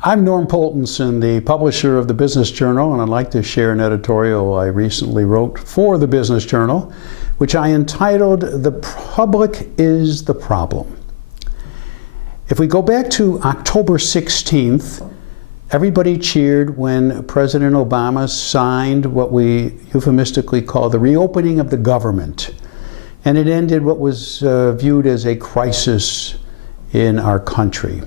I'm Norm Poltenson, the publisher of the Business Journal, and I'd like to share an editorial I recently wrote for the Business Journal, which I entitled, "The Public is the Problem." If we go back to October 16th, everybody cheered when President Obama signed what we euphemistically call the reopening of the government. And it ended what was viewed as a crisis in our country.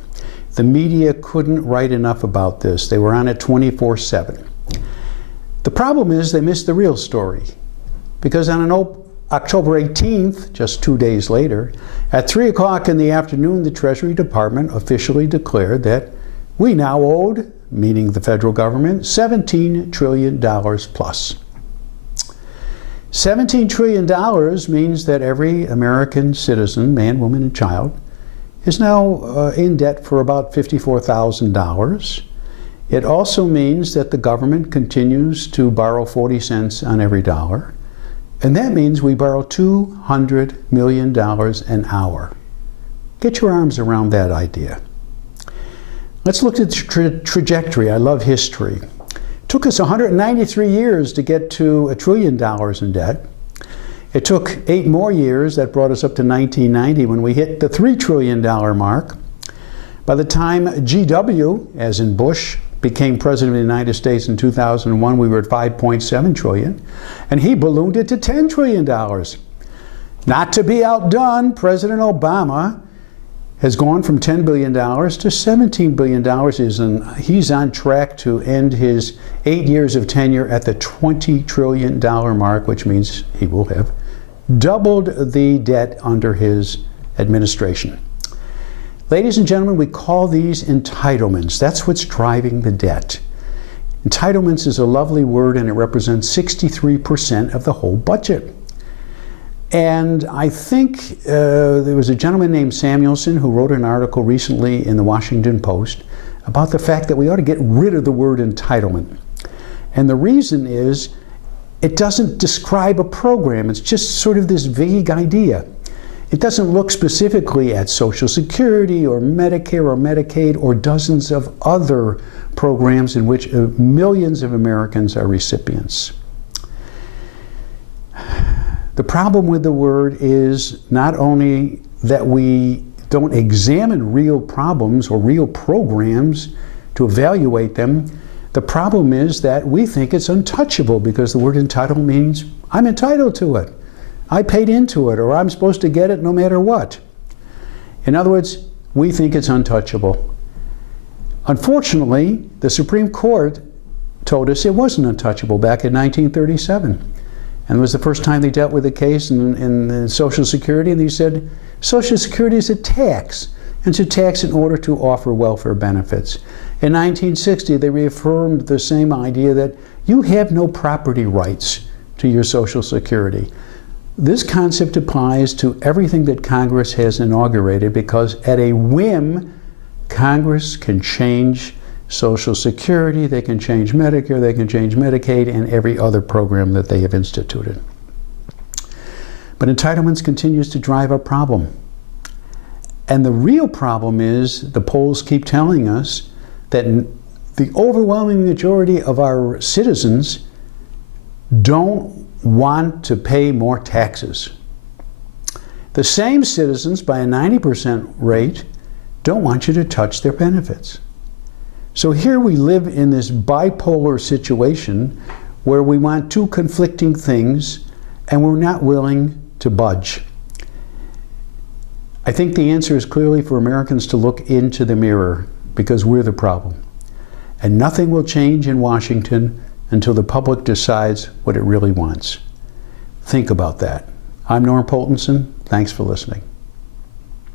The media couldn't write enough about this. They were on it 24/7. The problem is they missed the real story, because on October 18th, just 2 days later, at 3 o'clock in the afternoon, the Treasury Department officially declared that we now owed, meaning the federal government, $17 trillion plus. $17 trillion means that every American citizen, man, woman, and child, is now in debt for about $54,000. It also means that the government continues to borrow 40 cents on every dollar. And that means we borrow $200 million an hour. Get your arms around that idea. Let's look at the trajectory. I love history. It took us 193 years to get to $1 trillion in debt. It took 8 more years. That brought us up to 1990 when we hit the $3 trillion mark. By the time GW, as in Bush, became president of the United States in 2001, we were at $5.7 trillion, and he ballooned it to $10 trillion. Not to be outdone, President Obama has gone from $10 billion to $17 billion. He's on track to end his 8 years of tenure at the $20 trillion mark, which means he will have doubled the debt under his administration. Ladies and gentlemen, we call these entitlements. That's what's driving the debt. Entitlements is a lovely word, and it represents 63% of the whole budget. And I think there was a gentleman named Samuelson who wrote an article recently in the Washington Post about the fact that we ought to get rid of the word entitlement. And the reason is it doesn't describe a program. It's just sort of this vague idea. It doesn't look specifically at Social Security or Medicare or Medicaid or dozens of other programs in which millions of Americans are recipients. The problem with the word is not only that we don't examine real problems or real programs to evaluate them, the problem is that we think it's untouchable because the word entitled means I'm entitled to it, I paid into it, or I'm supposed to get it no matter what. In other words, we think it's untouchable. Unfortunately, the Supreme Court told us it wasn't untouchable back in 1937. And it was the first time they dealt with a case in Social Security, and they said, Social Security is a tax, and it's a tax in order to offer welfare benefits. In 1960, they reaffirmed the same idea that you have no property rights to your Social Security. This concept applies to everything that Congress has inaugurated, because at a whim, Congress can change Social Security, they can change Medicare, they can change Medicaid, and every other program that they have instituted. But entitlements continues to drive our problem. And the real problem is, the polls keep telling us that the overwhelming majority of our citizens don't want to pay more taxes. The same citizens, by a 90% rate, don't want you to touch their benefits. So here we live in this bipolar situation where we want two conflicting things and we're not willing to budge. I think the answer is clearly for Americans to look into the mirror, because we're the problem. And nothing will change in Washington until the public decides what it really wants. Think about that. I'm Norm Poltenson. Thanks for listening.